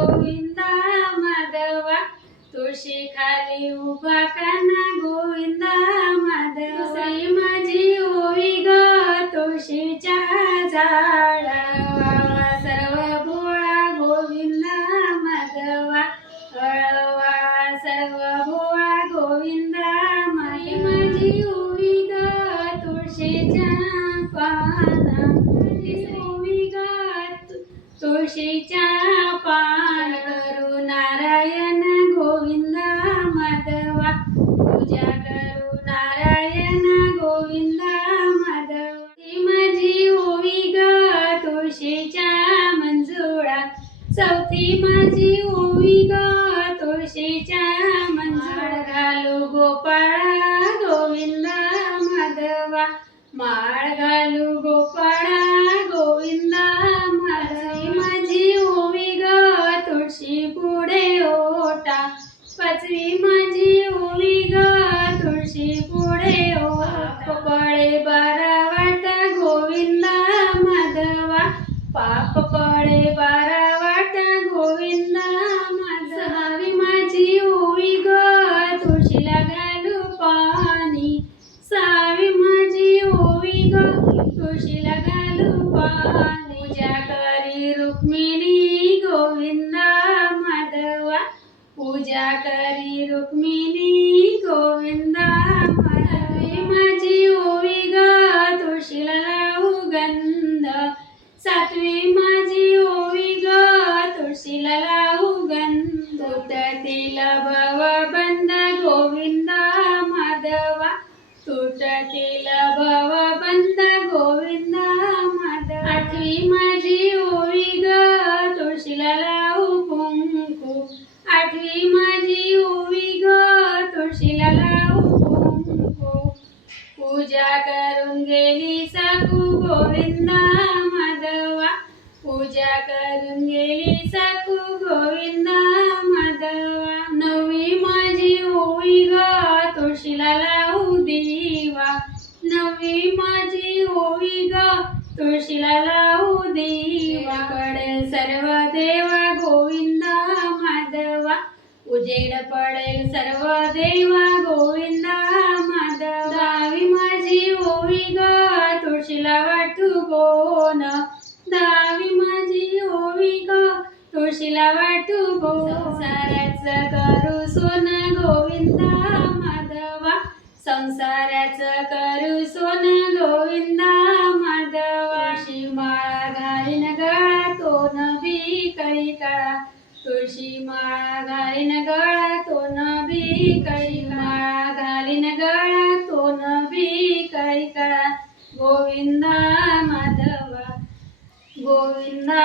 गोविंदा माधवा तुळशी खाली उभा काना गोविंदा माधवा दुसरी माझी ओवी ग तुळशीच्या झाडावा सर्व भोळा गोविंदा माधवा अळवा सर्व भोळा गोविंदा माधवा माझी ओवी ग तुळशीच्या पाना ओवी ग तुळशीच्या पान करू नारायण गोविंदा माधवा पूजा करू नारायण गोविंदा माधवा माझी ओवी ग तुळशीच्या मंजुळा चौथी माझी ओवी ग तुळशीच्या मंजुळा घालू गोपाळा गोविंदा माधवा माळ घालू गोपाळा गोविंदा माधवी माझी ओवी ग तुळशी पुढे ओटा पाचवी माझी ओवी ग तुळशी पुढे ओटा पळे बारा वाटा गोविंदा माधवा पाप पळे बारा वाटा गोविंदा माधवा सहावी माझी ओवी ग तुळशीला घालू पाणी सहावी माझी ओवी ग तुळशीला घालू पाणी पूजा करी रुक्मिणी गोविंदा माधवा पूजा करी रुक्मिणी गोविंदा माधवी माझी ओवी ग तुळशीला लावू गंध सातवी माझी ओवी ग तुळशीला लावू गंध तुटतील भवबंध गोविंदा माधवा तुटतील भवबंध गोविंदा माधवा आठवी माझी ओवी ग तुळशीला लावू कुंकू आठवी माझी ओवी ग तुळशीला लावू कुंकू पूजा करून गेली साकू गोविंदा माधवा पूजा करून गेली साकू गोविंदा माधवा नववी माझी ओवी ग तुळशीला लावू दिवा नववी माझी ओवी ग तुळशीला लावू दिवा पडेल सर्व देवा गोविंदा माधवा उजेड पडेल सर्व देवा गोविंदा माधवा दहावी माझी ओवी ग तुळशीला वाटू बोन दहावी माझी ओवी ग तुळशीला वाटू बोन संसाराचं करू सोन गोविंदा माधवा संसाराचं करू सोन गोविंदा माधवा तुळशी माळा घालीन गळा तो नबी कळी काळा तुळशी माळा घालीन गळा तो नबी कळी माळा घालीन गळा तो नबी कळी काळा गोविंदा माधवा गोविंदा